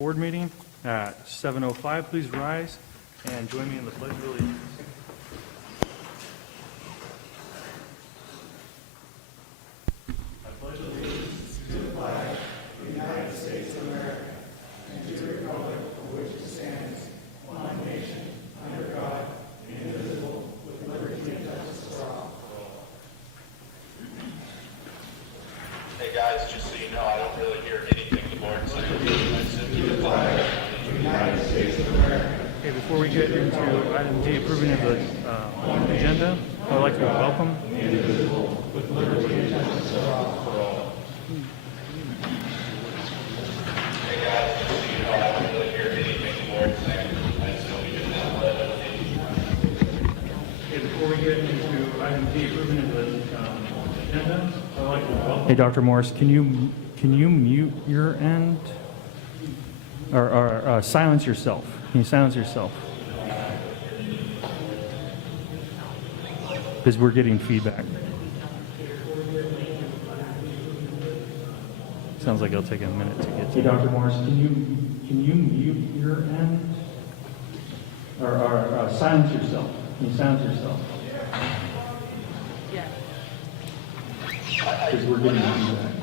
Board meeting at 7:05. Please rise and join me in the Pledge of Allegiance. Hey guys, just so you know, I don't really hear anything the board saying. I simply the flag of the United States of America. Okay, before we get into item D, approving of the agenda, I'd like to welcome Indivisible, with liberty and justice for all. Hey guys, just so you know, I don't really hear anything the board saying. I simply the pledge of allegiance. Okay, before we get into item D, approving of the agenda, I'd like to welcome. Hey, Dr. Morris, can you mute your end or silence yourself? Can you silence yourself? Because we're getting feedback. Sounds like it'll take a minute to get to. Hey, Dr. Morris, can you mute your end or silence yourself? Can you silence yourself? Yeah. Because we're getting feedback.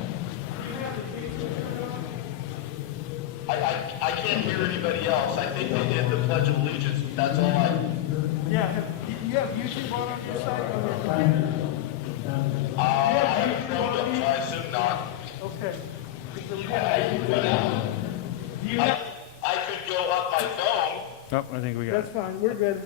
I can't hear anybody else. I think they did the Pledge of Allegiance. That's all I. Yeah, you have YouTube on your side? I have a Chromebook, so I assume not. Okay. I could go up my phone. Oh, I think we got That's it. fine, we're good.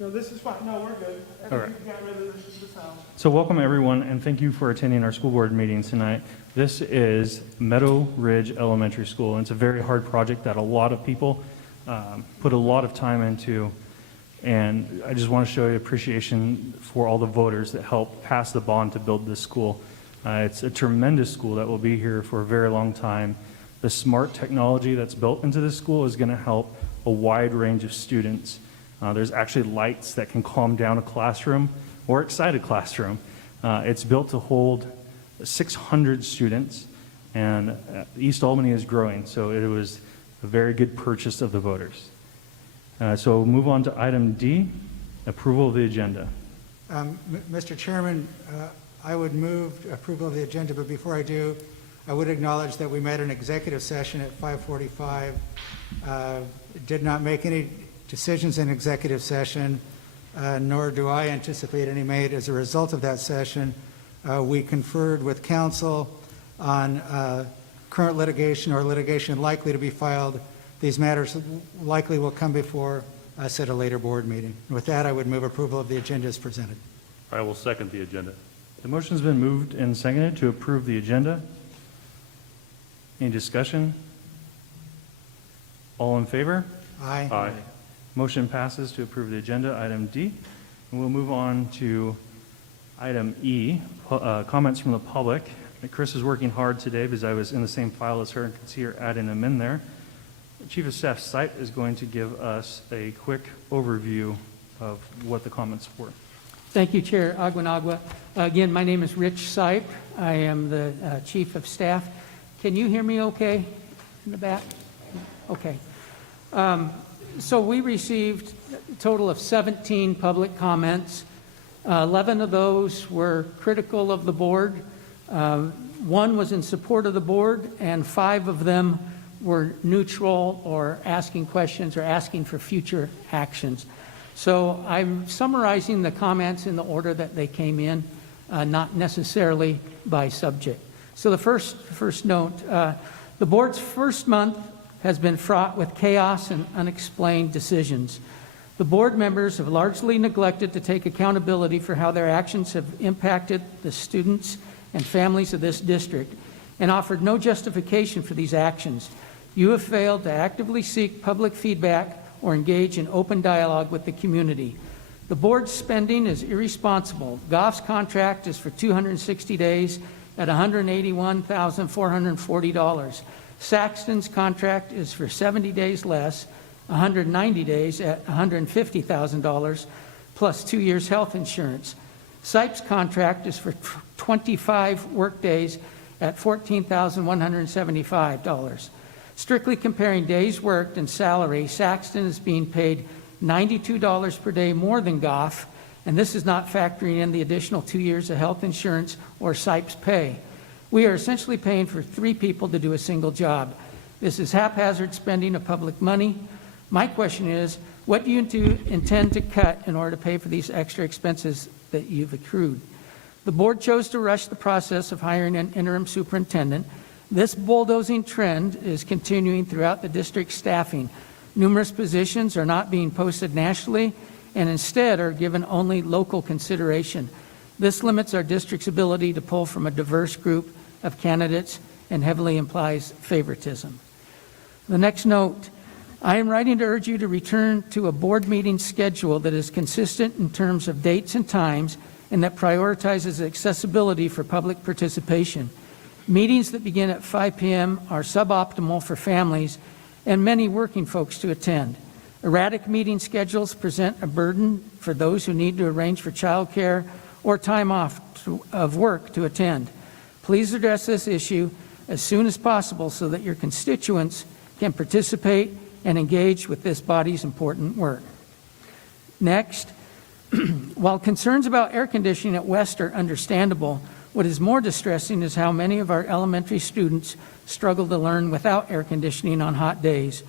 No, this is fine, no, we're good. I think All right. we got rid of the sound. So welcome everyone, and thank you for attending our school board meeting tonight. This is Meadow Ridge Elementary School, and it's a very hard project that a lot of people put a lot of time into, and I just want to show you appreciation for all the voters that helped pass the bond to build this school. It's a tremendous school that will be here for a very long time. The smart technology that's built into this school is going to help a wide range of students. There's actually lights that can calm down a classroom or excite a classroom. It's built to hold 600 students, and East Albany is growing, so it was a very good purchase of the voters. So we'll move on to item D, approval of the agenda. Mr. Chairman, I would move approval of the agenda, but before I do, I would acknowledge that we met an executive session at 5:45. Did not make any decisions in executive session, nor do I anticipate any made as a result of that session. We conferred with counsel on current litigation or litigation likely to be filed. These matters likely will come before us at a later board meeting. With that, I would move approval of the agenda as presented. I will second the agenda. The motion's been moved and seconded to approve the agenda. Any discussion? All in favor? Aye. Aye. Motion passes to approve the agenda, item D. And we'll move on to item E, comments from the public. Chris is working hard today because I was in the same file as her and could see her adding them in there. The Chief of Staff Sipe is going to give us a quick overview of what the comments were. Thank you, Chair Aguinagua. Again, my name is Rich Sipe. I am the Chief of Staff. Can you hear me okay in the back? Okay. So we received a total of 17 public comments. 11 of those were critical of the board. One was in support of the board, and 5 of them were neutral or asking questions or asking for future actions. So I'm summarizing the comments in the order that they came in, not necessarily by subject. So the first note, the board's first month has been fraught with chaos and unexplained decisions. The board members have largely neglected to take accountability for how their actions have impacted the students and families of this district and offered no justification for these actions. You have failed to actively seek public feedback or engage in open dialogue with the community. The board's spending is irresponsible. Goff's contract is for 260 days at $181,440. Saxton's contract is for 70 days less, 190 days at $150,000, plus 2 years health insurance. Sipe's contract is for 25 workdays at $14,175. Strictly comparing days worked and salary, Saxton is being paid $92 per day more than Goff, and this is not factoring in the additional 2 years of health insurance or SIPES pay. We are essentially paying for 3 people to do a single job. This is haphazard spending of public money. My question is, what do you intend to cut in order to pay for these extra expenses that you've accrued? The board chose to rush the process of hiring an interim superintendent. This bulldozing trend is continuing throughout the district staffing. Numerous positions are not being posted nationally and instead are given only local consideration. This limits our district's ability to pull from a diverse group of candidates and heavily implies favoritism. The next note, I am writing to urge you to return to a board meeting schedule that is consistent in terms of dates and times and that prioritizes accessibility for public participation. Meetings that begin at 5 p.m. are suboptimal for families and many working folks to attend. Erratic meeting schedules present a burden for those who need to arrange for childcare or time off of work to attend. Please address this issue as soon as possible so that your constituents can participate and engage with this body's important work. Next, while concerns about air conditioning at West are understandable, what is more distressing is how many of our elementary students struggle to learn without air conditioning on hot days.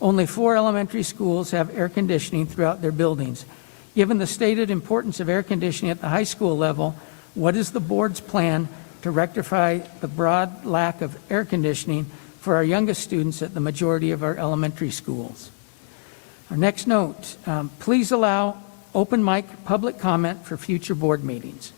Only 4 elementary schools have air conditioning throughout their buildings. Given the stated importance of air conditioning at the high school level, what is the board's plan to rectify the broad lack of air conditioning for our youngest students at the majority of our elementary schools? Our next note, please allow open mic public comment for future board meetings.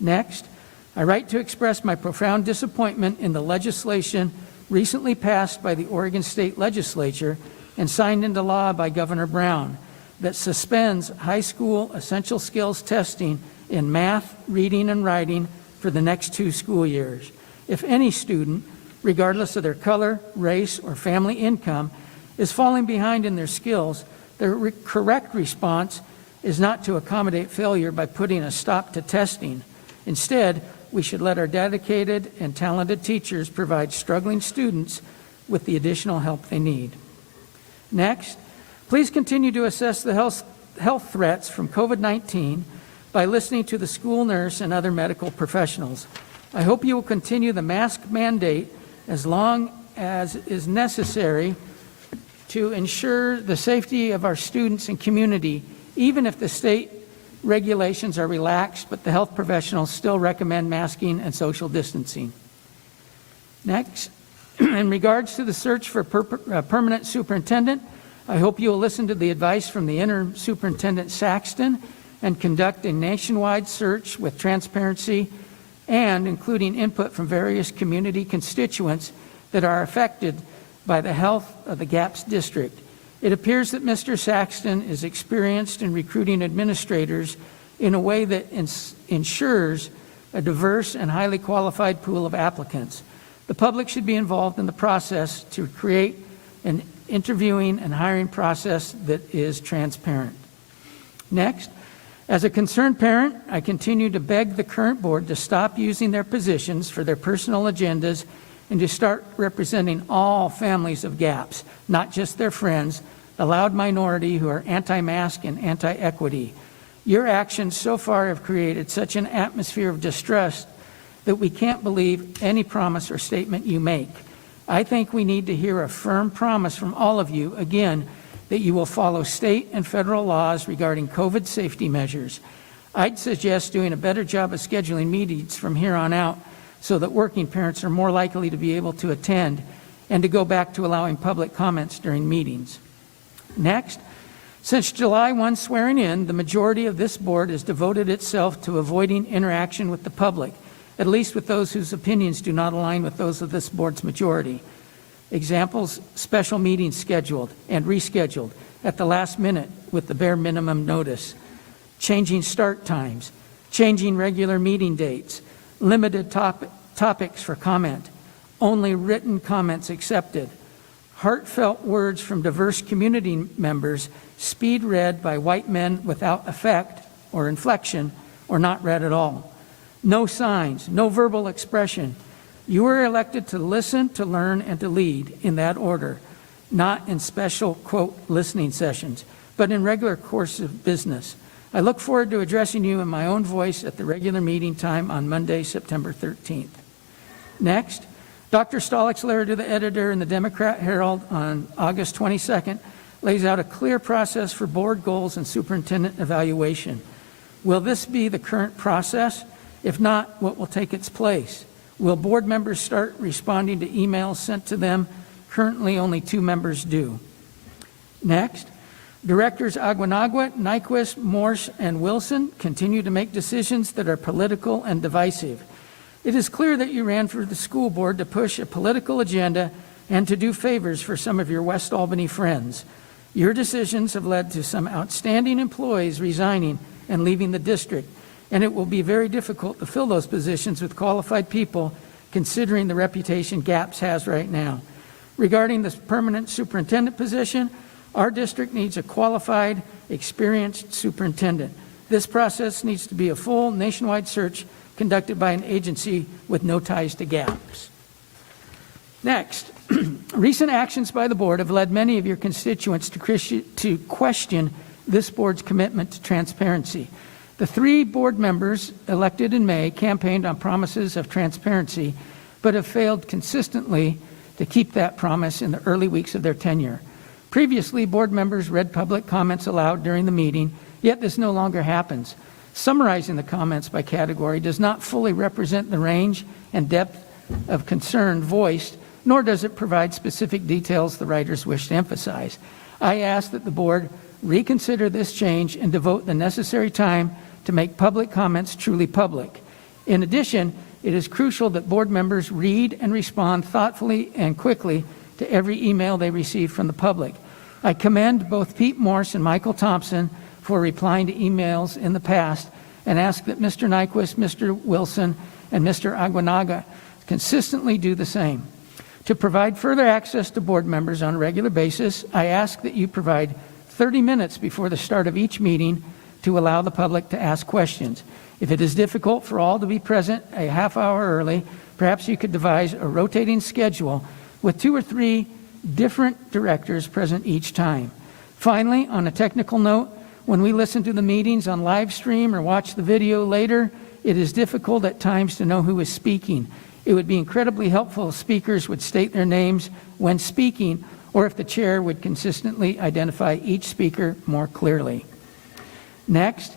Next, I write to express my profound disappointment in the legislation recently passed by the Oregon State Legislature and signed into law by Governor Brown that suspends high school essential skills testing in math, reading, and writing for the next 2 school years. If any student, regardless of their color, race, or family income, is falling behind in their skills, the correct response is not to accommodate failure by putting a stop to testing. Instead, we should let our dedicated and talented teachers provide struggling students with the additional help they need. Next, please continue to assess the health threats from COVID-19 by listening to the school nurse and other medical professionals. I hope you will continue the mask mandate as long as is necessary to ensure the safety of our students and community, even if the state regulations are relaxed, but the health professionals still recommend masking and social distancing. Next, in regards to the search for a permanent superintendent, I hope you will listen to the advice from the interim superintendent Saxton and conduct a nationwide search with transparency and including input from various community constituents that are affected by the health of the GAPS district. It appears that Mr. Saxton is experienced in recruiting administrators in a way that ensures a diverse and highly qualified pool of applicants. The public should be involved in the process to create an interviewing and hiring process that is transparent. Next, as a concerned parent, I continue to beg the current board to stop using their positions for their personal agendas and to start representing all families of GAPS, not just their friends, the loud minority who are anti-mask and anti-equity. Your actions so far have created such an atmosphere of distrust that we can't believe any promise or statement you make. I think we need to hear a firm promise from all of you, again, that you will follow state and federal laws regarding COVID safety measures. I'd suggest doing a better job of scheduling meetings from here on out so that working parents are more likely to be able to attend and to go back to allowing public comments during meetings. Next, since July 1 swearing in, the majority of this board has devoted itself to avoiding interaction with the public, at least with those whose opinions do not align with those of this board's majority. Examples, special meetings scheduled and rescheduled at the last minute with the bare minimum notice, changing start times, changing regular meeting dates, limited topics for comment, only written comments accepted, heartfelt words from diverse community members speed read by white men without effect or inflection or not read at all. No signs, no verbal expression, You are elected to listen, to learn, and to lead in that order, not in special, quote, listening sessions, but in regular course of business. I look forward to addressing you in my own voice at the regular meeting time on Monday, September 13th. Next, Dr. Stolich's letter to the editor in the Democrat Herald on August 22nd lays out a clear process for board goals and superintendent evaluation. Will this be the current process? If not, what will take its place? Will board members start responding to emails sent to them? Currently, only 2 members do. Next, Directors Aguinagua, Nyquist, Morse, and Wilson continue to make decisions that are political and divisive. It is clear that you ran for the school board to push a political agenda and to do favors for some of your West Albany friends. Your decisions have led to some outstanding employees resigning and leaving the district, and it will be very difficult to fill those positions with qualified people considering the reputation GAPS has right now. Regarding the permanent superintendent position, our district needs a qualified, experienced superintendent. This process needs to be a full nationwide search conducted by an agency with no ties to GAPS. Next, recent actions by the board have led many of your constituents to question this board's commitment to transparency. The 3 board members elected in May campaigned on promises of transparency, but have failed consistently to keep that promise in the early weeks of their tenure. Previously, board members read public comments aloud during the meeting, yet this no longer happens. Summarizing the comments by category does not fully represent the range and depth of concern voiced, nor does it provide specific details the writers wish to emphasize. I ask that the board reconsider this change and devote the necessary time to make public comments truly public. In addition, it is crucial that board members read and respond thoughtfully and quickly to every email they receive from the public. I commend both Pete Morse and Michael Thompson for replying to emails in the past and ask that Mr. Nyquist, Mr. Wilson, and Mr. Aguinaga consistently do the same. To provide further access to board members on a regular basis, I ask that you provide 30 minutes before the start of each meeting to allow the public to ask questions. If it is difficult for all to be present a half hour early, perhaps you could devise a rotating schedule with 2 or 3 different directors present each time. Finally, on a technical note, when we listen to the meetings on live stream or watch the video later, it is difficult at times to know who is speaking. It would be incredibly helpful if speakers would state their names when speaking, or if the chair would consistently identify each speaker more clearly. Next,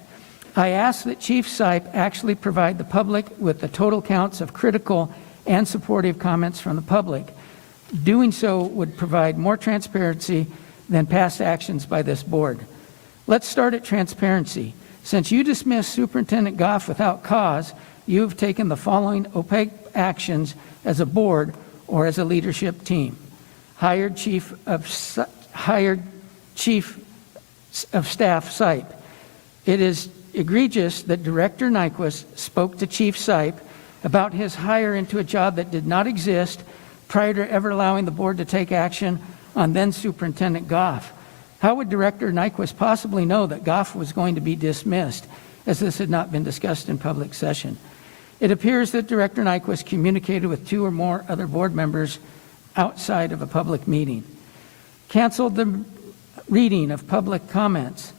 I ask that Chief Sipe actually provide the public with the total counts of critical and supportive comments from the public. Doing so would provide more transparency than past actions by this board. Let's start at transparency. Since you dismissed Superintendent Goff without cause, you have taken the following opaque actions as a board or as a leadership team. Hired Chief of Staff Sipe. It is egregious that Director Nyquist spoke to Chief Sipe about his hire into a job that did not exist prior to ever allowing the board to take action on then Superintendent Goff. How would Director Nyquist possibly know that Goff was going to be dismissed, as this had not been discussed in public session? It appears that Director Nyquist communicated with 2 or more other board members outside of a public meeting. Canceled the reading of public comments.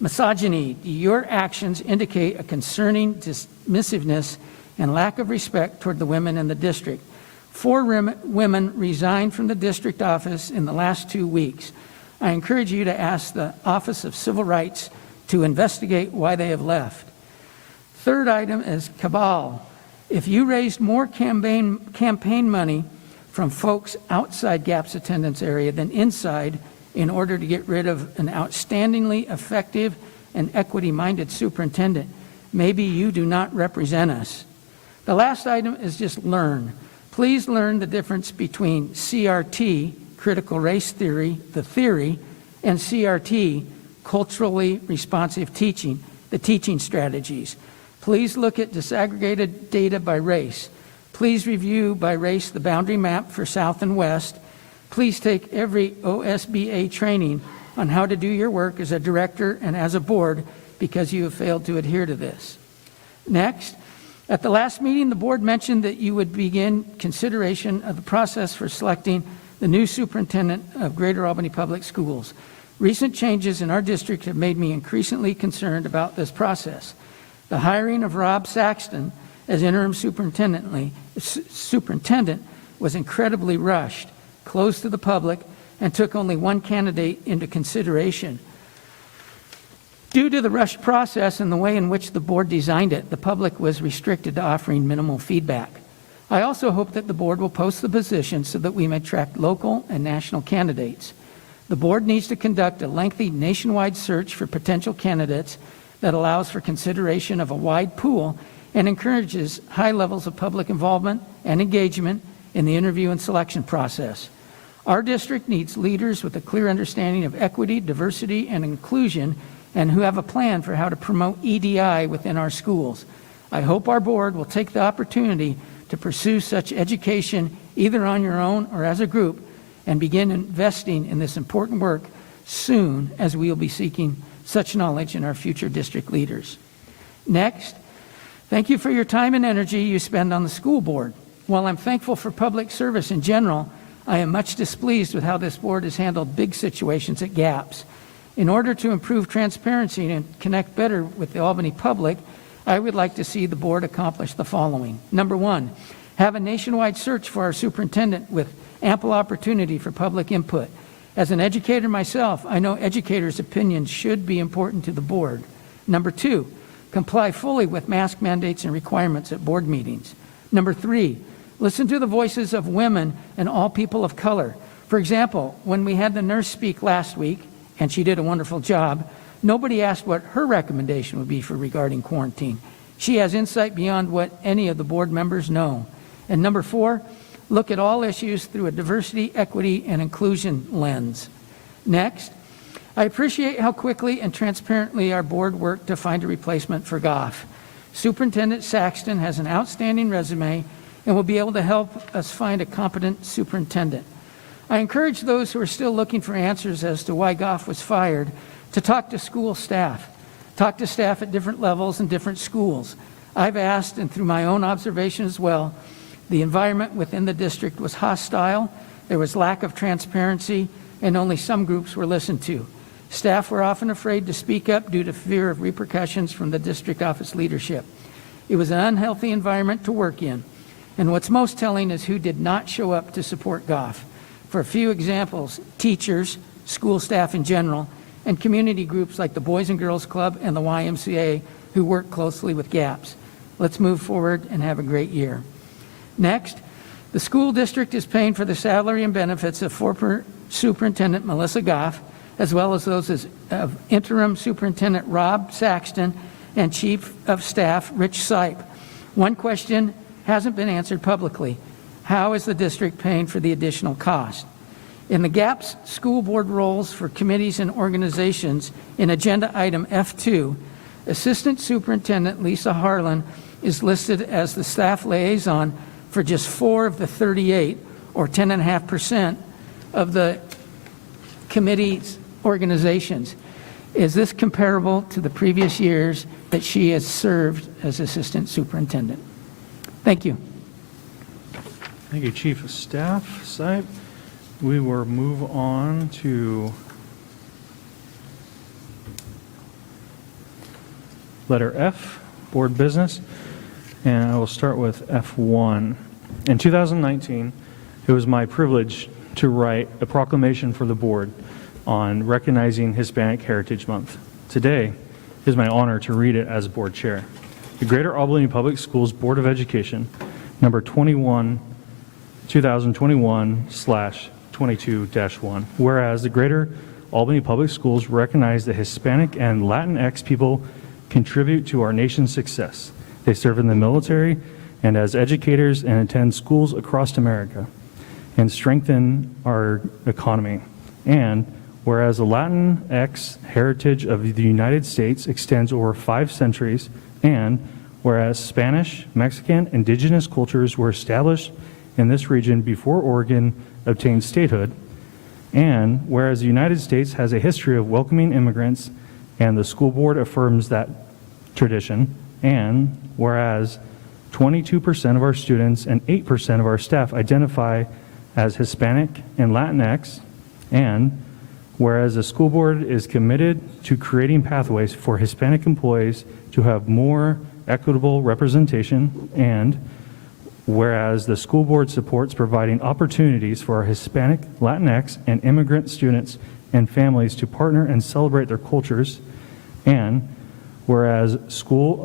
Misogyny. Your actions indicate a concerning dismissiveness and lack of respect toward the women in the district. 4 women resigned from the district office in the last 2 weeks. I encourage you to ask the Office of Civil Rights to investigate why they have left. Third item is cabal. If you raised more campaign money from folks outside GAP's attendance area than inside in order to get rid of an outstandingly effective and equity-minded superintendent, maybe you do not represent us. The last item is just learn. Please learn the difference between CRT, critical race theory, the theory, and CRT, culturally responsive teaching, the teaching strategies. Please look at disaggregated data by race. Please review by race the boundary map for South and West. Please take every OSBA training on how to do your work as a director and as a board because you have failed to adhere to this. Next, At the last meeting, the board mentioned that you would begin consideration of the process for selecting the new superintendent of Greater Albany Public Schools. Recent changes in our district have made me increasingly concerned about this process. The hiring of Rob Saxton as interim superintendent was incredibly rushed, closed to the public, and took only one candidate into consideration. Due to the rushed process and the way in which the board designed it, the public was restricted to offering minimal feedback. I also hope that the board will post the position so that we may attract local and national candidates. The board needs to conduct a lengthy nationwide search for potential candidates that allows for consideration of a wide pool and encourages high levels of public involvement and engagement in the interview and selection process. Our district needs leaders with a clear understanding of equity, diversity, and inclusion, and who have a plan for how to promote EDI within our schools. I hope our board will take the opportunity to pursue such education either on your own or as a group and begin investing in this important work soon, as we will be seeking such knowledge in our future district leaders. Next, thank you for your time and energy you spend on the school board. While I'm thankful for public service in general, I am much displeased with how this board has handled big situations at GAPS. In order to improve transparency and connect better with the Albany public, I would like to see the board accomplish the following. Number one, have a nationwide search for our superintendent with ample opportunity for public input. As an educator myself, I know educators' opinions should be important to the board. Number two, comply fully with mask mandates and requirements at board meetings. Number three, listen to the voices of women and all people of color. For example, when we had the nurse speak last week, and she did a wonderful job, nobody asked what her recommendation would be for regarding quarantine. She has insight beyond what any of the board members know. And number four, look at all issues through a diversity, equity, and inclusion lens. Next, I appreciate how quickly and transparently our board worked to find a replacement for Goff. Superintendent Saxton has an outstanding resume and will be able to help us find a competent superintendent. I encourage those who are still looking for answers as to why Goff was fired to talk to school staff. Talk to staff at different levels and different schools. I've asked, and through my own observation as well, the environment within the district was hostile, there was lack of transparency, and only some groups were listened to. Staff were often afraid to speak up due to fear of repercussions from the district office leadership. It was an unhealthy environment to work in. And what's most telling is who did not show up to support Goff. For a few examples, teachers, school staff in general, and community groups like the Boys and Girls Club and the YMCA who work closely with GAPS. Let's move forward and have a great year. Next, the school district is paying for the salary and benefits of former Superintendent Melissa Goff, as well as those of Interim Superintendent Rob Saxton and Chief of Staff Rich Sipe. One question hasn't been answered publicly. How is the district paying for the additional cost? In the GAPS school board roles for committees and organizations in agenda item F2, Assistant Superintendent Lisa Harlan is listed as the staff liaison for just 4 of the 38, or 10.5% of the committee's organizations. Is this comparable to the previous years that she has served as Assistant Superintendent? Thank you. Thank you, Chief of Staff Sipe. We will move on to letter F, board business, and I will start with F1. In 2019, it was my privilege to write a proclamation for the board on recognizing Hispanic Heritage Month. Today, it is my honor to read it as board chair. The Greater Albany Public Schools Board of Education, number 2021/22-1. Whereas the Greater Albany Public Schools recognize that Hispanic and Latinx people contribute to our nation's success. They serve in the military and as educators and attend schools across America and strengthen our economy. And whereas the Latinx heritage of the United States extends over 5 centuries, and whereas Spanish, Mexican, indigenous cultures were established in this region before Oregon obtained statehood, and whereas the United States has a history of welcoming immigrants and the school board affirms that tradition, and whereas 22% of our students and 8% of our staff identify as Hispanic and Latinx, and whereas the school board is committed to creating pathways for Hispanic employees to have more equitable representation, and whereas the school board supports providing opportunities for our Hispanic, Latinx, and immigrant students and families to partner and celebrate their cultures, and whereas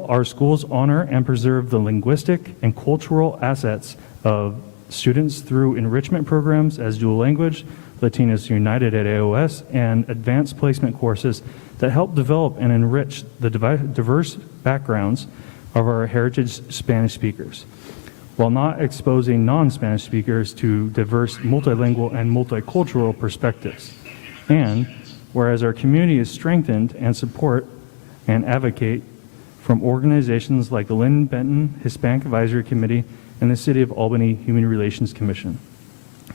our schools honor and preserve the linguistic and cultural assets of students through enrichment programs as dual language, Latinos United at AOS, and advanced placement courses that help develop and enrich the diverse backgrounds of our heritage Spanish speakers, while not exposing non-Spanish speakers to diverse multilingual and multicultural perspectives. And whereas our community is strengthened and support and advocate from organizations like the Lynn Benton Hispanic Advisory Committee and the City of Albany Human Relations Commission.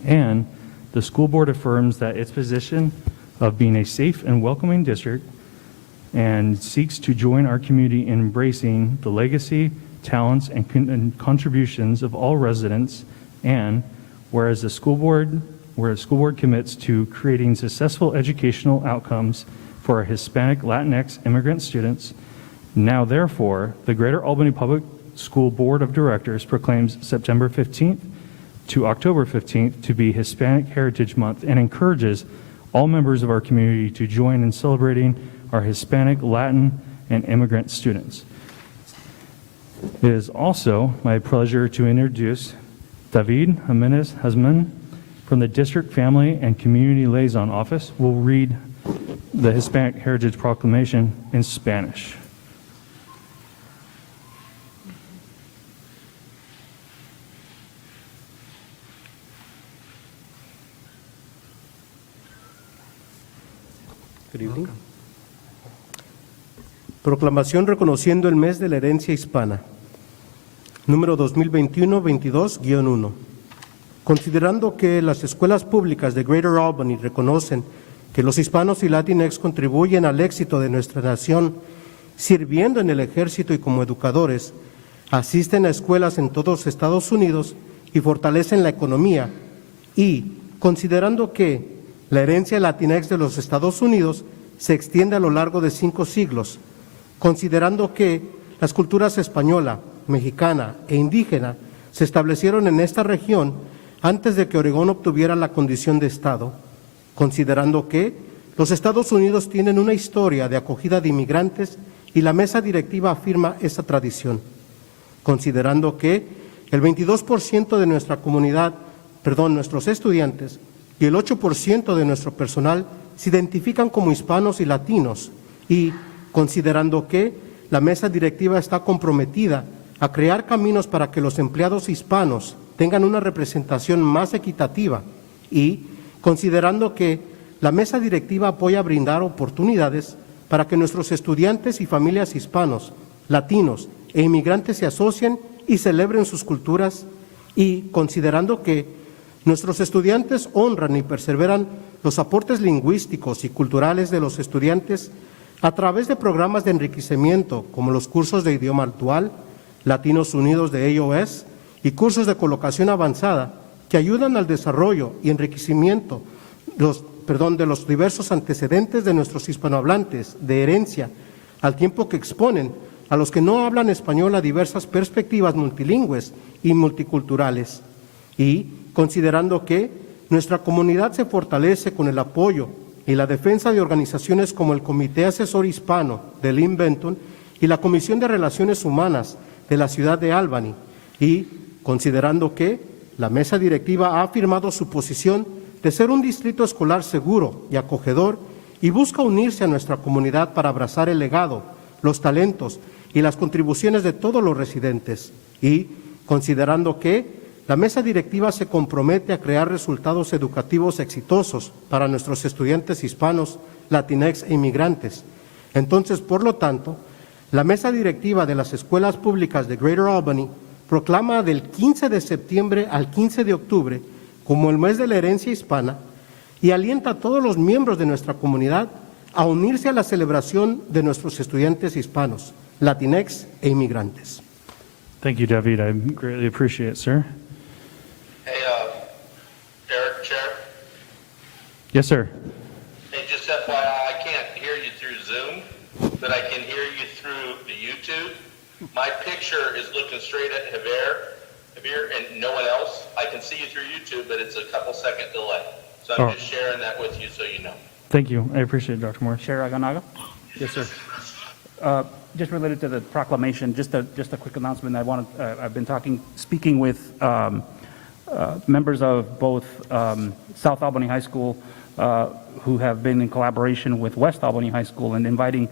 And the school board affirms that its position of being a safe and welcoming district and seeks to join our community in embracing the legacy, talents, and contributions of all residents. And whereas the school board commits to creating successful educational outcomes for our Hispanic, Latinx, immigrant students, now therefore, the Greater Albany Public School Board of Directors proclaims September 15th to October 15th to be Hispanic Heritage Month and encourages all members of our community to join in celebrating our Hispanic, Latin, and immigrant students. It is also my pleasure to introduce David Jimenez Hasman from the District Family and Community Liaison Office will read the Hispanic Heritage Proclamation in Spanish. Good evening. Proclamación reconociendo el mes de la herencia hispana. Número 2021-22-1. Considerando que las escuelas públicas de Greater Albany reconocen que los hispanos y Latinx contribuyen al éxito de nuestra nación sirviendo en el ejército y como educadores, asisten a escuelas en todos los Estados Unidos y fortalecen la economía, y considerando que la herencia Latinx de los Estados Unidos se extiende a lo largo de 5 siglos, considerando que las culturas española, mexicana e indígena se establecieron en esta región antes de que Oregón obtuviera la condición de Estado, considerando que los Estados Unidos tienen una historia de acogida de inmigrantes y la mesa directiva afirma esa tradición, considerando que el 22% de nuestra comunidad, nuestros estudiantes y el 8% de nuestro personal se identifican como hispanos y latinos, y considerando que la mesa directiva está comprometida a crear caminos para que los empleados hispanos tengan una representación más equitativa, y considerando que la mesa directiva apoya a brindar oportunidades para que nuestros estudiantes y familias hispanos, latinos e inmigrantes se asocien y celebren sus culturas, y considerando que nuestros estudiantes honran y perseveran los aportes lingüísticos y culturales de los estudiantes a través de programas de enriquecimiento como los cursos de idioma dual, Latinos Unidos de AOS y cursos de colocación avanzada que ayudan al desarrollo y enriquecimiento de los diversos antecedentes de nuestros hispanohablantes de herencia, al tiempo que exponen a los que no hablan español a diversas perspectivas multilingües y multiculturales, y considerando que nuestra comunidad se fortalece con el apoyo y la defensa de organizaciones como el Comité Asesor Hispano de Lynn Benton y la Comisión de Relaciones Humanas de la ciudad de Albany, y considerando que la mesa directiva ha afirmado su posición de ser un distrito escolar seguro y acogedor y busca unirse a nuestra comunidad para abrazar el legado, los talentos y las contribuciones de todos los residentes, y considerando que la mesa directiva se compromete a crear resultados educativos exitosos para nuestros estudiantes hispanos, latinx e inmigrantes. Entonces, por lo tanto, la mesa directiva de las escuelas públicas de Greater Albany proclama del 15 de septiembre al 15 de octubre como el mes de la herencia hispana y alienta a todos los miembros de nuestra comunidad a unirse a la celebración de nuestros estudiantes hispanos, latinx e inmigrantes. Thank you, David. I greatly appreciate it, sir. Hey, Eric, Chair. Yes, sir. Hey, just FYI, I can't hear you through Zoom, but I can hear you through the YouTube. My picture is looking straight at Javier, and no one else. I can see you through YouTube, but it's a couple second delay. So I'm just sharing that with you so you know. Thank you. I appreciate it, Dr. Morris. Chair Aganaga? Yes, sir. Just related to the proclamation, just a quick announcement. I've been speaking with members of both South Albany High School who have been in collaboration with West Albany High School and inviting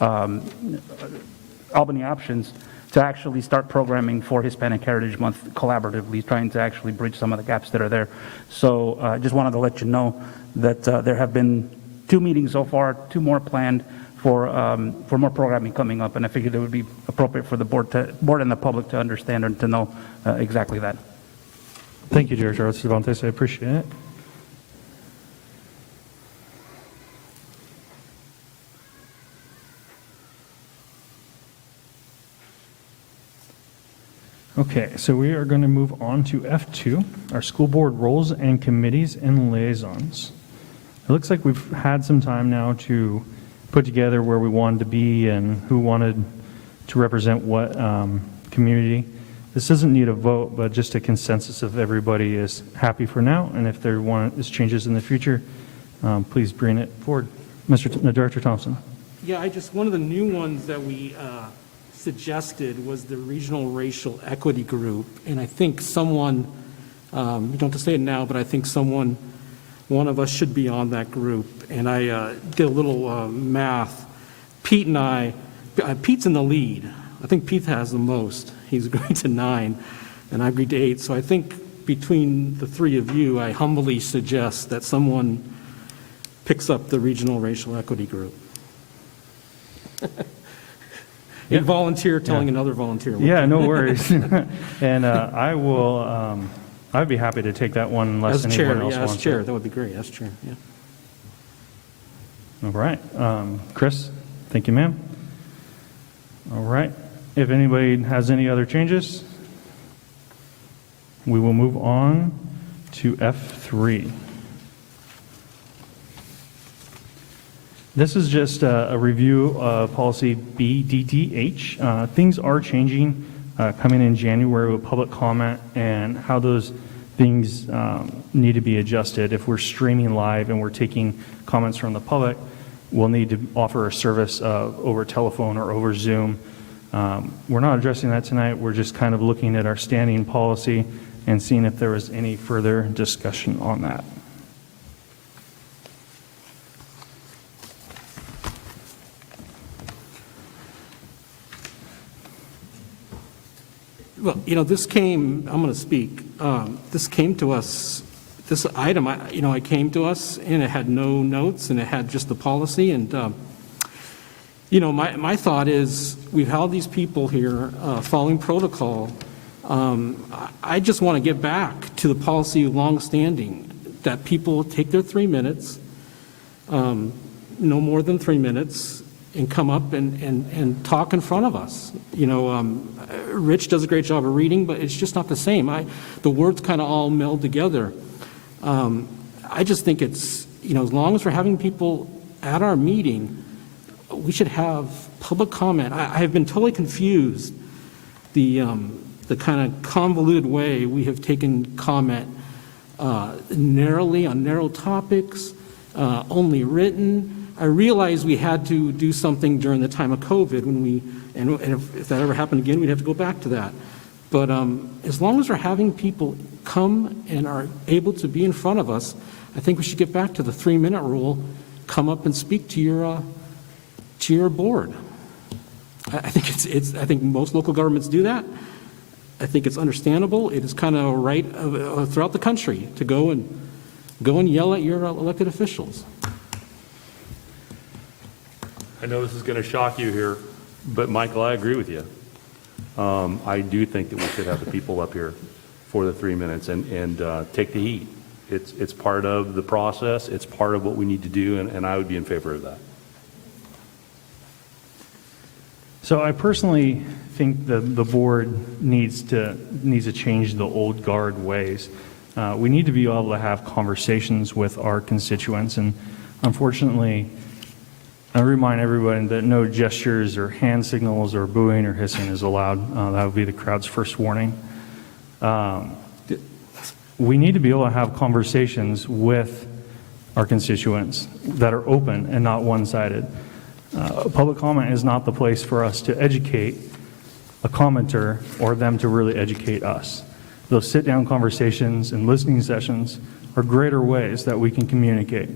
Albany Options to actually start programming for Hispanic Heritage Month collaboratively, trying to actually bridge some of the gaps that are there. So I just wanted to let you know that there have been 2 meetings so far, 2 more planned for more programming coming up, and I figured it would be appropriate for the board and the public to understand and to know exactly that. Thank you, Director Cervantes. I appreciate it. Okay, so we are going to move on to F2, our school board roles and committees and liaisons. It looks like we've had some time now to put together where we wanted to be and who wanted to represent what community. This doesn't need a vote, but just a consensus of everybody is happy for now, and if there is changes in the future, please bring it forward. Director Thompson. Yeah, one of the new ones that we suggested was the Regional Racial Equity Group, and I think someone, you don't have to say it now, but I think one of us should be on that group. And I did a little math. Pete and I, Pete's in the lead. I think Pete has the most. He's agreed to 9, and I agreed to 8. So I think between the 3 of you, I humbly suggest that someone picks up the Regional Racial Equity Group. A volunteer telling another volunteer. Yeah, no worries. And I will, I'd be happy to take that one unless As chair, anyone else yeah, wants as chair, it. that would be great, as chair, yeah. All right. Chris, thank you, ma'am. All right. If anybody has any other changes, we will move on to F3. This is just a review of policy BDDH. Things are changing coming in January with public comment and how those things need to be adjusted. If we're streaming live and we're taking comments from the public, we'll need to offer a service over telephone or over Zoom. We're not addressing that tonight. We're just kind of looking at our standing policy and seeing if there was any further discussion on that. Well, this came, I'm going to speak, this came to us, this item, it came to us and it had no notes and it had just the policy. And, my thought is we've held these people here following protocol. I just want to get back to the policy longstanding that people take their 3 minutes, no more than 3 minutes, and come up and talk in front of us. Rich does a great job of reading, but it's just not the same. The words kind of all meld together. I just think it's, as long as we're having people at our meeting, we should have public comment. I have been totally confused, the kind of convoluted way we have taken comment narrowly on narrow topics, only written. I realized we had to do something during the time of COVID and if that ever happened again, we'd have to go back to that. But as long as we're having people come and are able to be in front of us, I think we should get back to the 3-minute rule, come up and speak to your board. I think I think most local governments do that. I think it's understandable. It is kind of a right throughout the country to go and yell at your elected officials. I know this is going to shock you here, but Michael, I agree with you. I do think that we should have the people up here for the 3 minutes and take the heat. It's part of the process. It's part of what we need to do, and I would be in favor of that. So I personally think the board needs to change the old guard ways. We need to be able to have conversations with our constituents, and unfortunately, I remind everybody that no gestures or hand signals or booing or hissing is allowed. That would be the crowd's first warning. We need to be able to have conversations with our constituents that are open and not one-sided. Public comment is not the place for us to educate a commenter or them to really educate us. Those sit-down conversations and listening sessions are greater ways that we can communicate.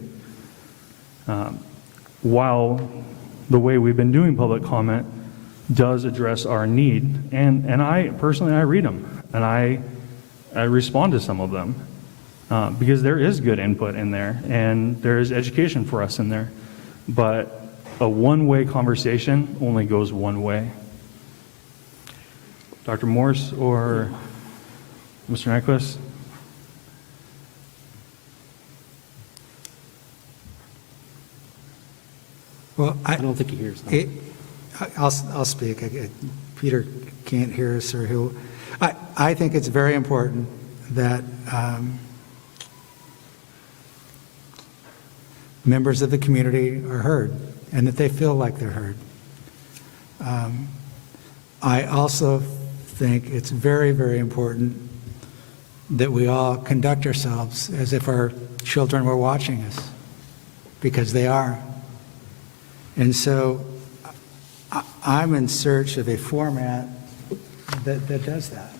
While the way we've been doing public comment does address our need, and I personally, I read them, and I respond to some of them, because there is good input in there, and there is education for us in there. But a one-way conversation only goes one way. Dr. Morse or Mr. Nyquist? Well, I don't think he hears them. I'll speak. Peter can't hear us, or who. I think it's very important that members of the community are heard and that they feel like they're heard. I also think it's very, very important that we all conduct ourselves as if our children were watching us, because they are. And so I'm in search of a format that does that.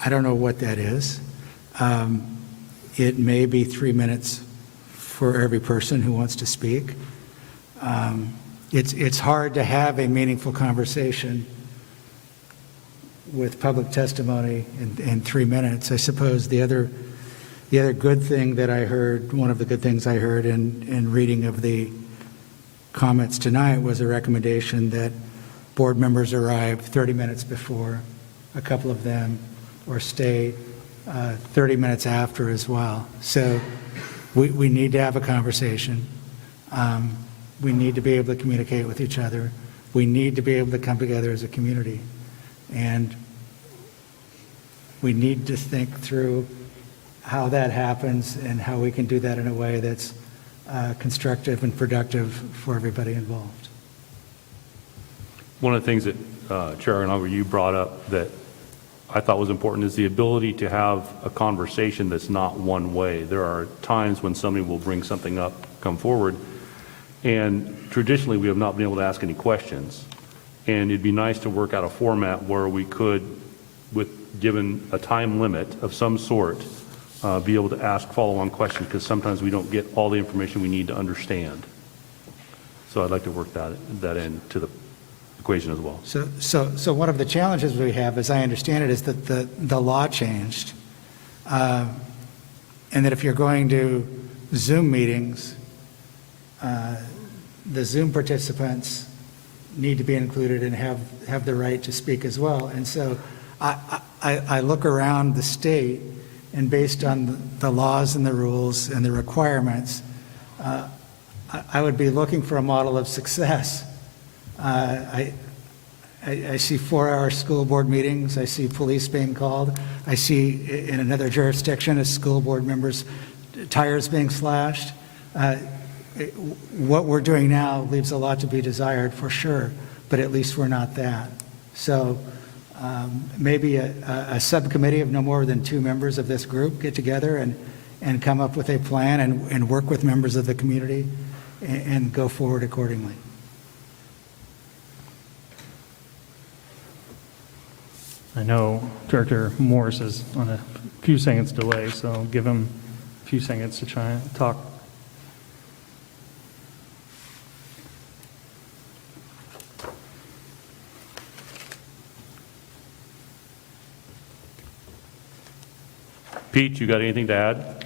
I don't know what that is. It may be 3 minutes for every person who wants to speak. It's hard to have a meaningful conversation with public testimony in 3 minutes. I suppose the other good thing that I heard, one of the good things I heard in reading of the comments tonight, was a recommendation that board members arrive 30 minutes before, a couple of them, or stay 30 minutes after as well. So we need to have a conversation. We need to be able to communicate with each other. We need to be able to come together as a community. And we need to think through how that happens and how we can do that in a way that's constructive and productive for everybody involved. One of the things that Chair Oganawa, you brought up that I thought was important is the ability to have a conversation that's not one way. There are times when somebody will bring something up, come forward, and traditionally we have not been able to ask any questions. And it'd be nice to work out a format where we could, given a time limit of some sort, be able to ask follow-on questions, because sometimes we don't get all the information we need to understand. So I'd like to work that into the equation as well. So one of the challenges we have, as I understand it, is that the law changed, and that if you're going to Zoom meetings, the Zoom participants need to be included and have the right to speak as well. And so I look around the state, and based on the laws and the rules and the requirements, I would be looking for a model of success. I see 4-hour school board meetings. I see police being called. I see in another jurisdiction as school board members, tires being slashed. What we're doing now leaves a lot to be desired, for sure, but at least we're not that. So maybe a subcommittee of no more than 2 members of this group get together and come up with a plan and work with members of the community and go forward accordingly. I know Director Morris is on a few seconds delay, so I'll give him a few seconds to try and talk. Pete, you got anything to add?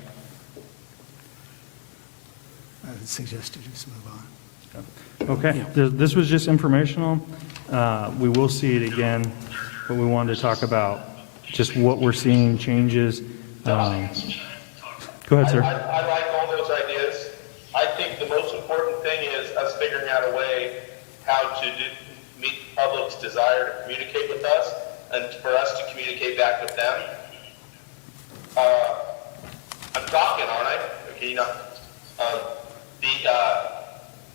I would suggest you just move on. Okay, this was just informational. We will see it again, but we wanted to talk about just what we're seeing, changes. Go ahead, sir. I like all those ideas. I think the most important thing is us figuring out a way how to meet the public's desire to communicate with us and for us to communicate back with them. I'm talking, aren't I? Okay, you know,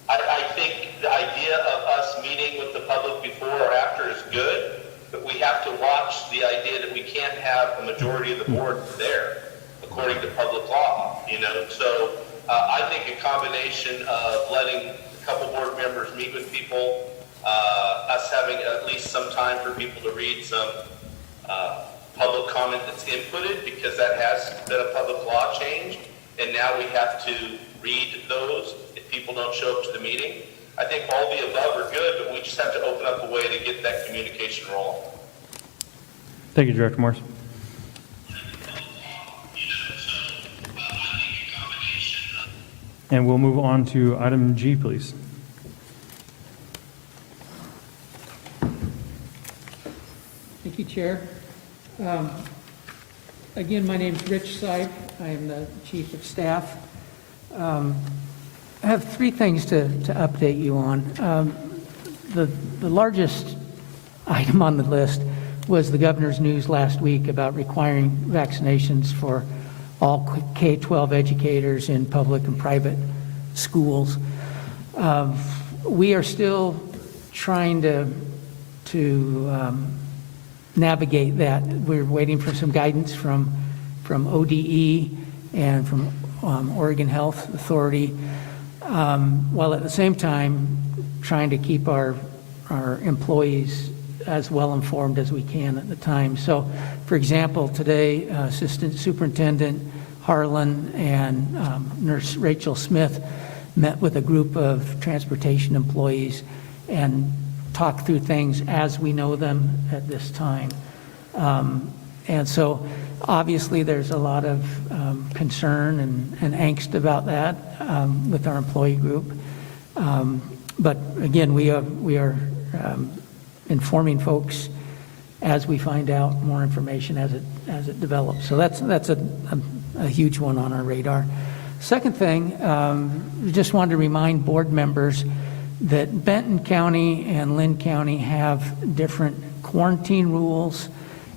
I think the idea of us meeting with the public before or after is good, but we have to watch the idea that we can't have a majority of the board there, according to public law, you know. So I think a combination of letting a couple board members meet with people, us having at least some time for people to read some public comment that's inputted, because that has been a public law change, and now we have to read those if people don't show up to the meeting. I think all the above are good, but we just have to open up a way to get that communication rolling. Thank you, Director Morris. And we'll move on to item G, please. Thank you, Chair. Again, my name is Rich Sipe. I am the Chief of Staff. I have three things to update you on. The largest item on the list was the governor's news last week about requiring vaccinations for all K-12 educators in public and private schools. We are still trying to navigate that. We're waiting for some guidance from ODE and from Oregon Health Authority, while at the same time trying to keep our employees as well informed as we can at the time. So, for example, today, Assistant Superintendent Harlan and Nurse Rachel Smith met with a group of transportation employees and talked through things as we know them at this time. And so, obviously, there's a lot of concern and angst about that with our employee group. But again, we are informing folks as we find out more information as it develops. So that's a huge one on our radar. Second thing, we just wanted to remind board members that Benton County and Lynn County have different quarantine rules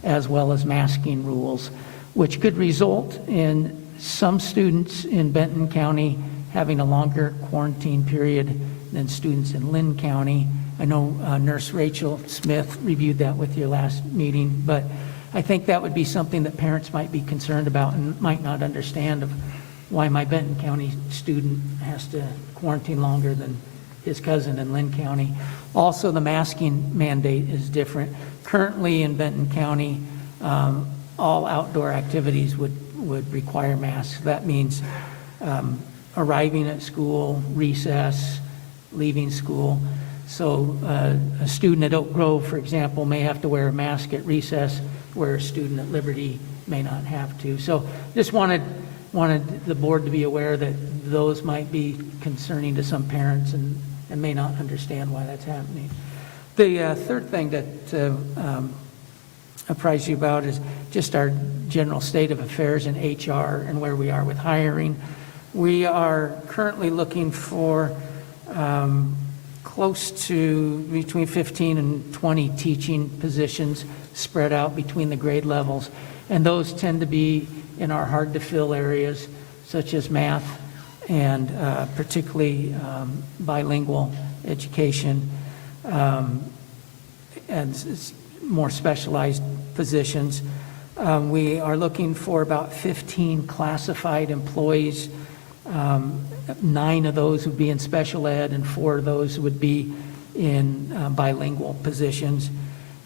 as well as masking rules, which could result in some students in Benton County having a longer quarantine period than students in Lynn County. I know Nurse Rachel Smith reviewed that with you last meeting, but I think that would be something that parents might be concerned about and might not understand of why my Benton County student has to quarantine longer than his cousin in Lynn County. Also, the masking mandate is different. Currently in Benton County, all outdoor activities would require masks. That means arriving at school, recess, leaving school. So a student at Oak Grove, for example, may have to wear a mask at recess, where a student at Liberty may not have to. So just wanted the board to be aware that those might be concerning to some parents and may not understand why that's happening. The third thing that apprise you about is just our general state of affairs in HR and where we are with hiring. We are currently looking for close to between 15 and 20 teaching positions spread out between the grade levels. And those tend to be in our hard-to-fill areas, such as math and particularly bilingual education and more specialized positions. We are looking for about 15 classified employees. 9 of those would be in special ed, and 4 of those would be in bilingual positions.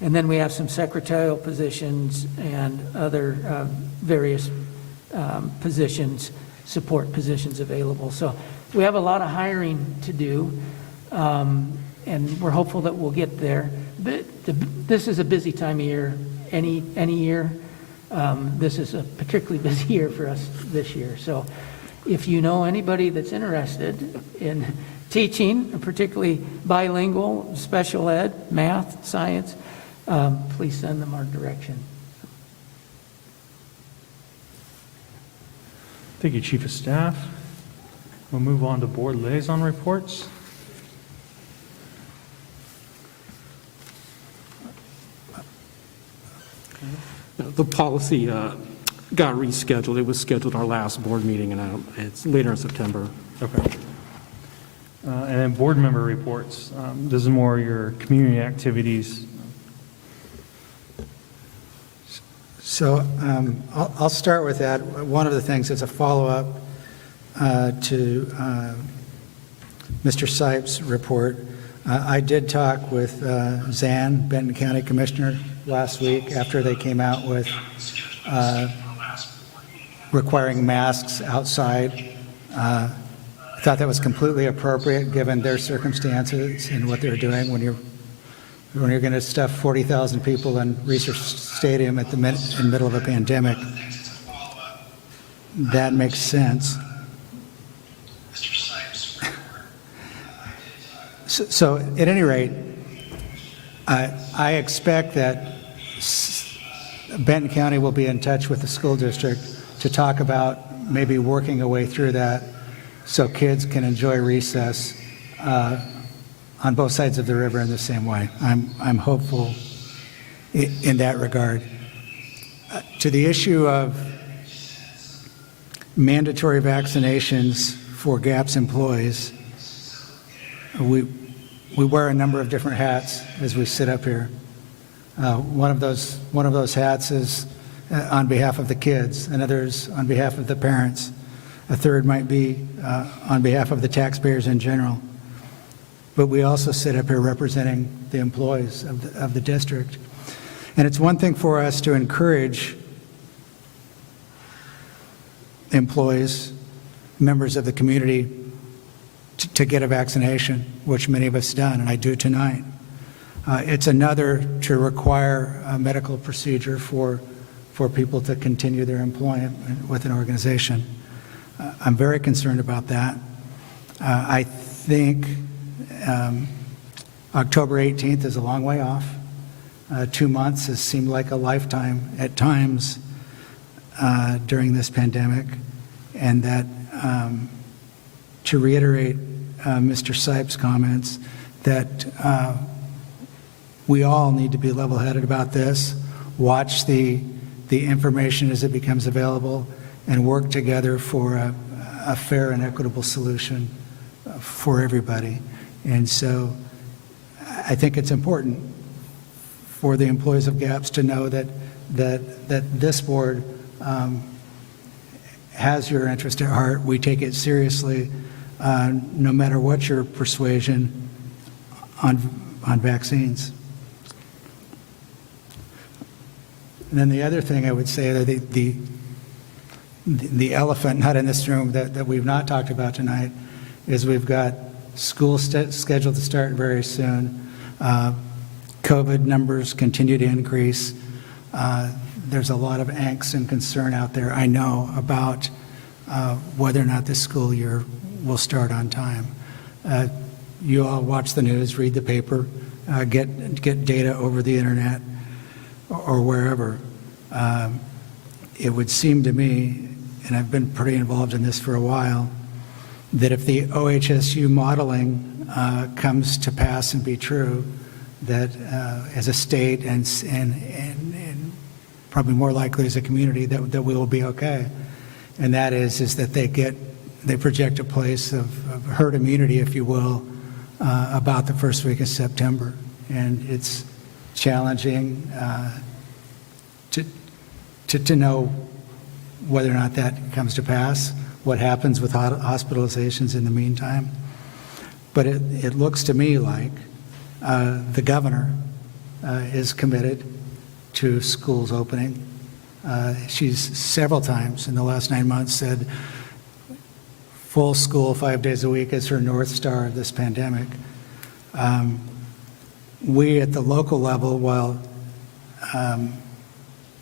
And then we have some secretarial positions and other various positions, support positions available. So we have a lot of hiring to do, and we're hopeful that we'll get there. This is a busy time of year, any year. This is a particularly busy year for us this year. So if you know anybody that's interested in teaching, particularly bilingual, special ed, math, science, please send them our direction. Thank you, Chief of Staff. We'll move on to board liaison reports. The policy got rescheduled. It was scheduled our last board meeting, and it's later in September. Okay. And then board member reports. This is more your community activities. So I'll start with that. One of the things is a follow-up to Mr. Sipes' report. I did talk with Zan, Benton County Commissioner, last week after they came out with requiring masks outside. I thought that was completely appropriate given their circumstances and what they're doing when you're going to stuff 40,000 people in Research Stadium in the middle of a pandemic. That makes sense. So at any rate, I expect that Benton County will be in touch with the school district to talk about maybe working a way through that so kids can enjoy recess on both sides of the river in the same way. I'm hopeful in that regard. To the issue of mandatory vaccinations for GAPS employees, we wear a number of different hats as we sit up here. One of those hats is on behalf of the kids, another's on behalf of the parents. A third might be on behalf of the taxpayers in general. But we also sit up here representing the employees of the district. And it's one thing for us to encourage employees, members of the community, to get a vaccination, which many of us done, and I do tonight. It's another to require a medical procedure for people to continue their employment with an organization. I'm very concerned about that. I think October 18th is a long way off. 2 months has seemed like a lifetime at times during this pandemic, and that to reiterate Mr. Sipes' comments, that we all need to be level-headed about this, watch the information as it becomes available, and work together for a fair and equitable solution for everybody. And so I think it's important for the employees of GAPS to know that this board has your interest at heart. We take it seriously, no matter what your persuasion on vaccines. And then the other thing I would say, that the elephant not in this room that we've not talked about tonight, is we've got school scheduled to start very soon. COVID numbers continue to increase. There's a lot of angst and concern out there, I know, about whether or not this school year will start on time. You all watch the news, read the paper, get data over the internet or wherever. It would seem to me, and I've been pretty involved in this for a while, that if the OHSU modeling comes to pass and be true, that as a state and probably more likely as a community, that we will be okay. And that is that they project a place of herd immunity, if you will, about the first week of September. And it's challenging to know whether or not that comes to pass, what happens with hospitalizations in the meantime. But it looks to me like the governor is committed to schools opening. She's several times in the last 9 months said full school 5 days a week is her North Star of this pandemic. We at the local level, while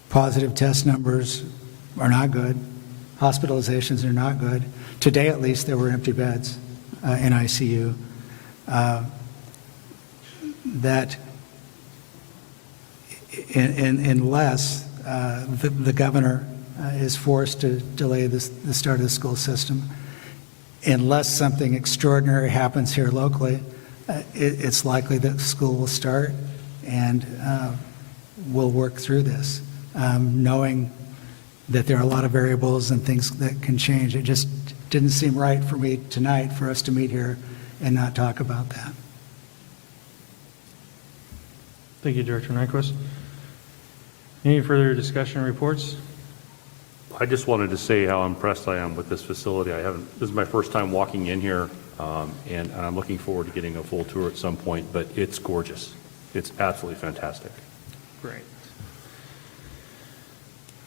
positive test numbers are not good, hospitalizations are not good. Today, at least, there were empty beds in ICU. That unless the governor is forced to delay the start of the school system, unless something extraordinary happens here locally, it's likely that school will start, and we'll work through this. knowing that there are a lot of variables and things that can change. It just didn't seem right for me tonight for us to meet here and not talk about that. Thank you, Director Nyquist. Any further discussion or reports? I just wanted to say how impressed I am with this facility. This is my first time walking in here, and I'm looking forward to getting a full tour at some point, but it's gorgeous. It's absolutely fantastic. Great.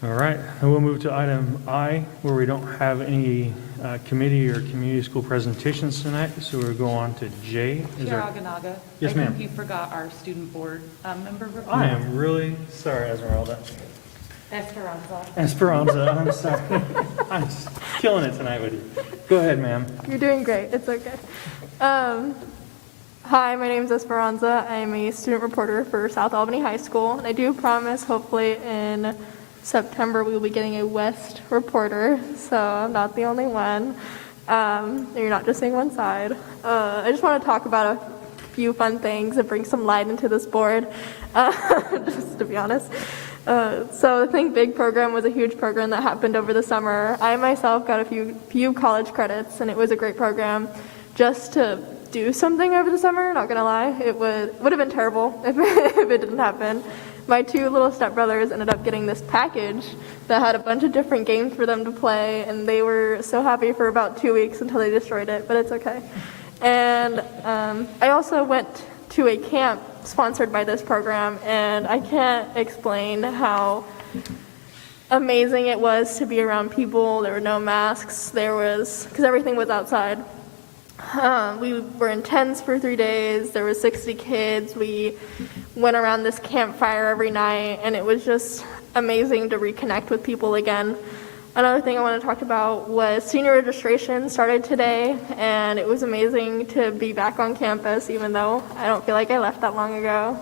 All right, and we'll move to item I, where we don't have any committee or community school presentations tonight, so we'll go on to J. Is Chair there- Aganaga. Yes, I ma'am. think you forgot our student board member report. I am really sorry, Esmeralda. Esperanza. Esperanza, I'm sorry. I'm just killing it tonight with you. Go ahead, ma'am. You're doing great. It's okay. Hi, my name is Esperanza. I am a student reporter for South Albany High School, and I do promise hopefully in September we will be getting a West reporter, so I'm not the only one. You're not just seeing one side. I just want to talk about a few fun things and bring some light into this board, just to be honest. So the Think Big program was a huge program that happened over the summer. I myself got a few college credits, and it was a great program just to do something over the summer, not gonna lie. It would have been terrible if it didn't happen. My two little stepbrothers ended up getting this package that had a bunch of different games for them to play, and they were so happy for about 2 weeks until they destroyed it, but it's okay. And I also went to a camp sponsored by this program, and I can't explain how amazing it was to be around people. There were no masks, because everything was outside. We were in tents for 3 days. There were 60 kids. We went around this campfire every night, and it was just amazing to reconnect with people again. Another thing I want to talk about was senior registration started today, and it was amazing to be back on campus, even though I don't feel like I left that long ago.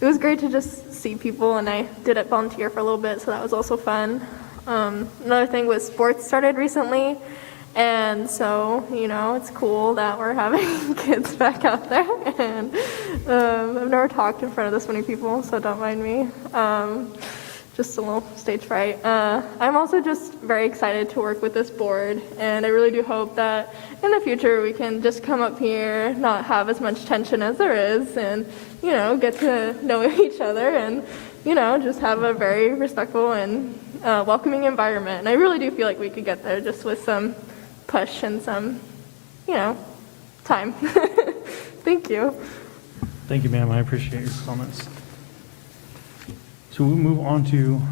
It was great to just see people, and I did it volunteer for a little bit, so that was also fun. Another thing was sports started recently, and so, it's cool that we're having kids back out there, and I've never talked in front of this many people, so don't mind me. Just a little stage fright. I'm also just very excited to work with this board, and I really do hope that in the future we can just come up here, not have as much tension as there is, and, get to know each other, and, just have a very respectful and welcoming environment. And I really do feel like we could get there just with some push and some, time. Thank you. Thank you, ma'am. I appreciate your comments. So we'll move on to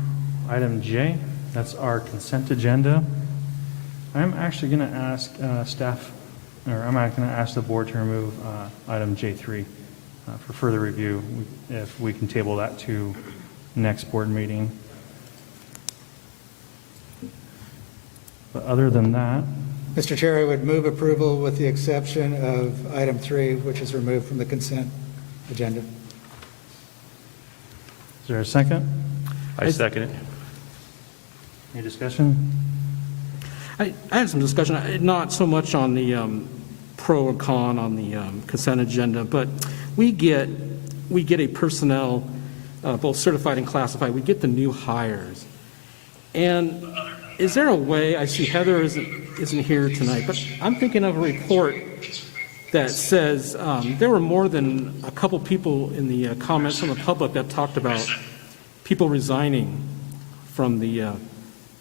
item J. That's our consent agenda. I'm actually going to ask I'm going to ask the board to remove item J3 for further review, if we can table that to next board meeting. But other than that, Mr. Chair, I would move approval with the exception of item 3, which is removed from the consent agenda. is there a second? I second it. Any discussion? I had some discussion, not so much on the pro or con on the consent agenda, but we get a personnel, both certified and classified, we get the new hires. And is there a way, I see Heather isn't here tonight, but I'm thinking of a report that says there were more than a couple people in the comments from the public that talked about people resigning from the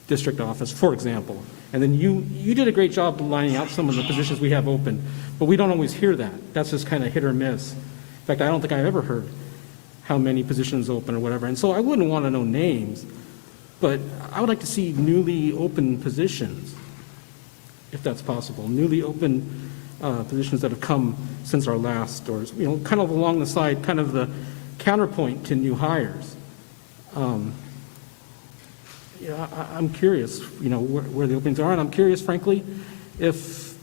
district office, for example. And then you did a great job lining out some of the positions we have open, but we don't always hear that. That's just kind of hit or miss. In fact, I don't think I've ever heard how many positions open or whatever. And so I wouldn't want to know names, but I would like to see newly open positions, if that's possible, newly open positions that have come since our last, or, kind of along the side, kind of the counterpoint to new hires. I'm curious, where the openings are, and I'm curious, frankly, if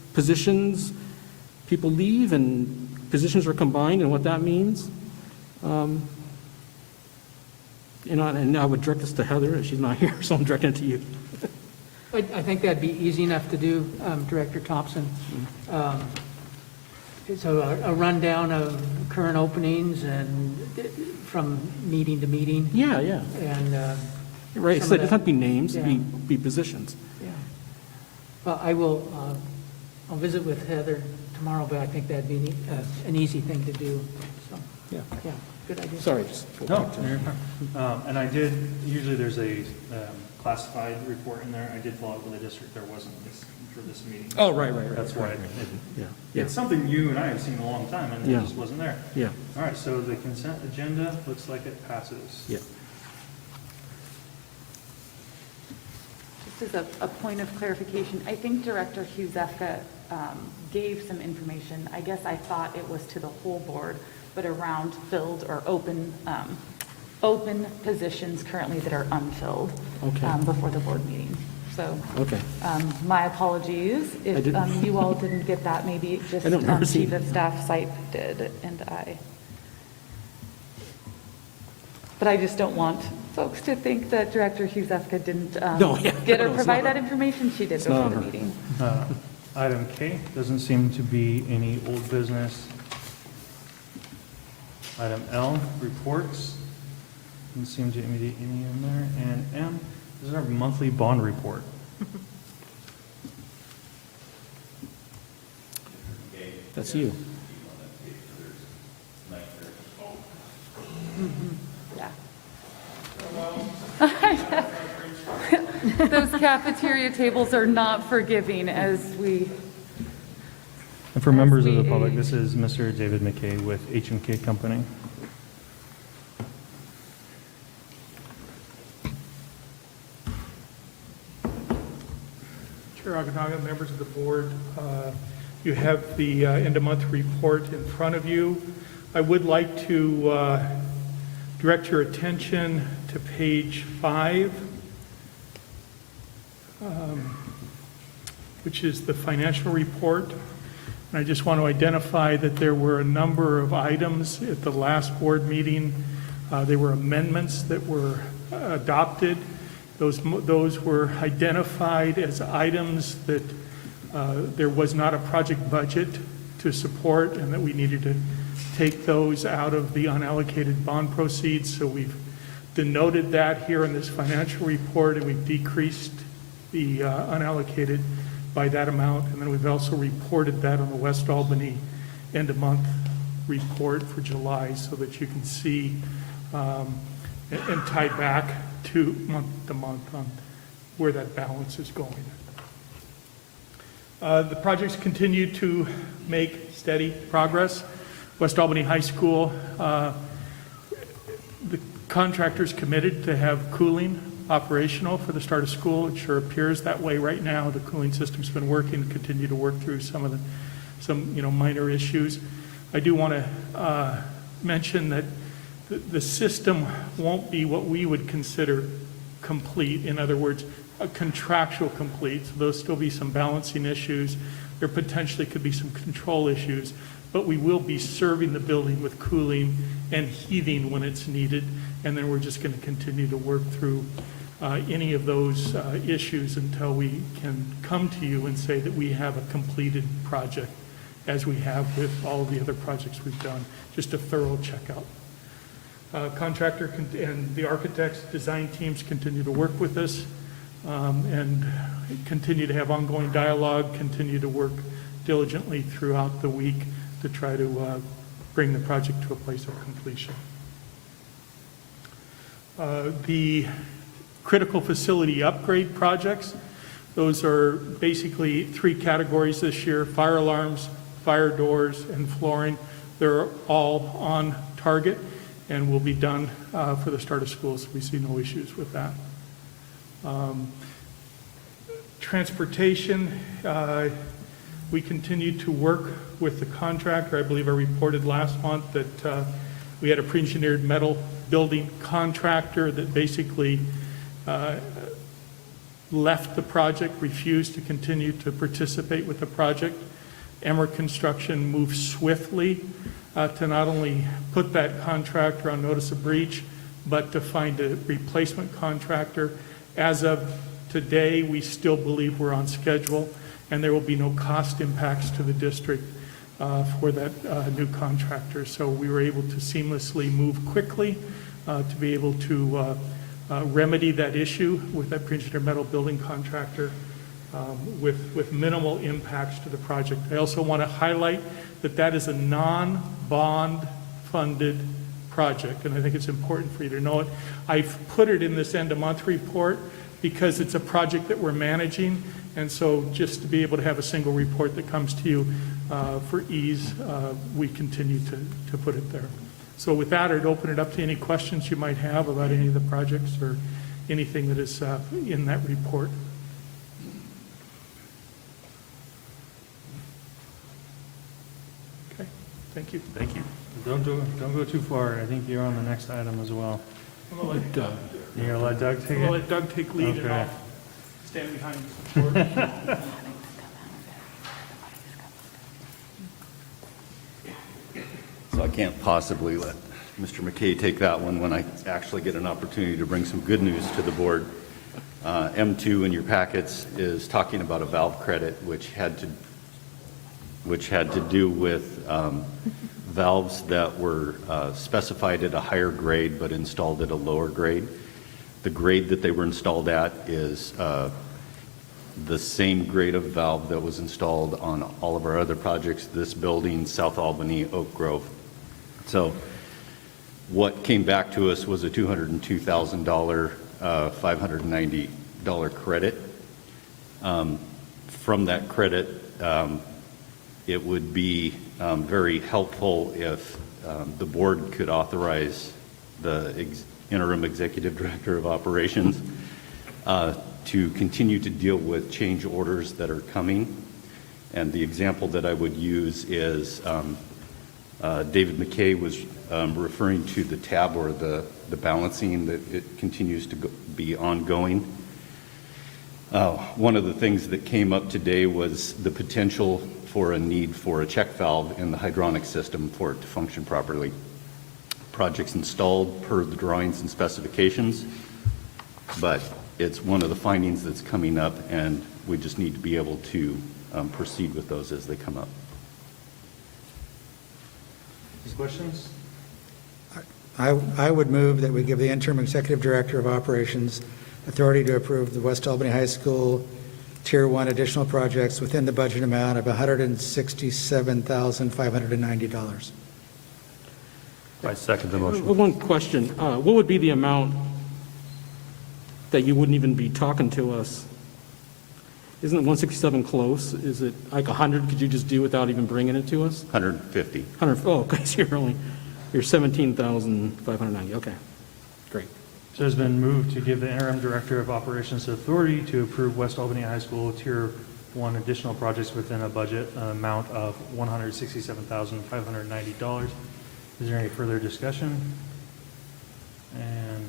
people leave and positions are combined and what that means. And I would direct this to Heather, she's not here, so I'm directing it to you. I think that'd be easy enough to do, Director Thompson. So a rundown of current openings and from meeting to meeting, Yeah, yeah. and, Right, Some so of it doesn't have to be names, Yeah. be positions. yeah. Well, I'll visit with Heather tomorrow, but I think that'd be an easy thing to do, so, Yeah. yeah, good idea. Sorry, just. No, you're fine. And I did, usually there's a classified report in there. I did follow up with the district. There wasn't this for this meeting. Oh, right. That's why. Yeah, yeah, It's something you and I have seen a long time, and Yeah. it just wasn't there. yeah, All right, so the consent agenda looks like it passes. yeah. Just as a point of clarification, I think Director Huzefka gave some information. I guess I thought it was to the whole board, but around filled or open positions currently that are unfilled Okay. before the board meeting. So Okay. my apologies if didn't- you all didn't get that. Maybe just I don't remember Chief seeing of Staff Sipe did, and I. But I just don't want folks to think that Director Huzefka didn't No, yeah, get or no, it's provide not that information. She did It's not before the on her. meeting. Item K, doesn't seem to be any old business. Item L, reports. Doesn't seem to be any in there. And M, this is our monthly bond report. That's you. Yeah. Those cafeteria tables are not forgiving as we, And for members of the we public, age. this is Mr. David McKay with H&K Company. Chair Aganaga, members of the board, you have the end-of-month report in front of you. I would like to direct your attention to page 5, which is the financial report. And I just want to identify that there were a number of items at the last board meeting. There were amendments that were adopted. Those were identified as items that there was not a project budget to support and that we needed to take those out of the unallocated bond proceeds. So we've denoted that here in this financial report, and we've decreased the unallocated by that amount. And then we've also reported that on the West Albany end-of-month report for July so that you can see and tie back to month to month on where that balance is going. The projects continue to make steady progress. West Albany High School, the contractor's committed to have cooling operational for the start of school. It sure appears that way right now. The cooling system's been working, continue to work through some minor issues. I do want to mention that the system won't be what we would consider complete. In other words, a contractual complete. So there'll still be some balancing issues. There potentially could be some control issues, but we will be serving the building with cooling and heating when it's needed. And then we're just going to continue to work through any of those issues until we can come to you and say that we have a completed project, as we have with all of the other projects we've done. Just a thorough checkout. Contractor and the architects, design teams continue to work with us and continue to have ongoing dialogue, continue to work diligently throughout the week to try to bring the project to a place of completion. The critical facility upgrade projects, those are basically 3 categories this year: fire alarms, fire doors, and flooring. They're all on target and will be done for the start of school, so we see no issues with that. Transportation, we continue to work with the contractor. I believe I reported last month that we had a pre-engineered metal building contractor that basically left the project, refused to continue to participate with the project. Emmer Construction moved swiftly to not only put that contractor on notice of breach, but to find a replacement contractor. As of today, we still believe we're on schedule, and there will be no cost impacts to the district for that new contractor. So we were able to seamlessly move quickly to be able to remedy that issue with that pre-engineered metal building contractor with minimal impacts to the project. I also want to highlight that that is a non-bond funded project, and I think it's important for you to know it. I've put it in this end-of-month report because it's a project that we're managing, and so just to be able to have a single report that comes to you for ease, we continue to put it there. So with that, I'd open it up to any questions you might have about any of the projects or anything that is in that report. Okay, thank you. Thank you. Don't go too far. I think you're on the next item as well. I'm gonna let Doug, You're gonna let Doug take I'm gonna it? let Doug take lead and Okay. I'll stand behind the board. So I can't possibly let Mr. McKay take that one when I actually get an opportunity to bring some good news to the board. M2 in your packets is talking about a valve credit, which had to do with valves that were specified at a higher grade but installed at a lower grade. The grade that they were installed at is the same grade of valve that was installed on all of our other projects, this building, South Albany, Oak Grove. So what came back to us was a $202,000, $590 credit. From that credit, it would be very helpful if the board could authorize the interim executive director of operations to continue to deal with change orders that are coming. And the example that I would use is David McKay was referring to the tab or the balancing that it continues to be ongoing. One of the things that came up today was the potential for a need for a check valve in the hydronic system for it to function properly. Project's installed per the drawings and specifications, but it's one of the findings that's coming up, and we just need to be able to proceed with those as they come up. Any questions? I would move that we give the interim executive director of operations authority to approve the West Albany High School Tier 1 additional projects within the budget amount of $167,590. I second the motion. One question, what would be the amount that you wouldn't even be talking to us? Isn't it 167 close? Is it like 100 could you just do without even bringing it to us? 150. 100, oh, okay, so you're 17,590, okay, great. So it's been moved to give the interim director of operations authority to approve West Albany High School Tier 1 additional projects within a budget amount of $167,590. Is there any further discussion? And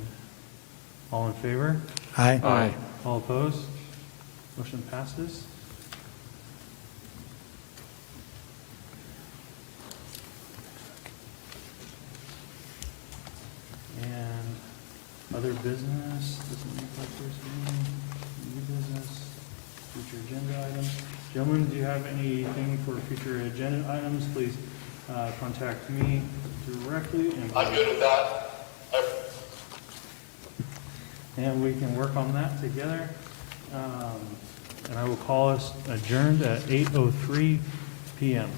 all in favor? Aye. Aye. All opposed? Motion passes. And other business, doesn't look like there's any new business, future agenda items. Gentlemen, do you have anything for future agenda items? Please contact me directly. I'm good with that. And we can work on that together. And I will call us adjourned at 8:03 p.m.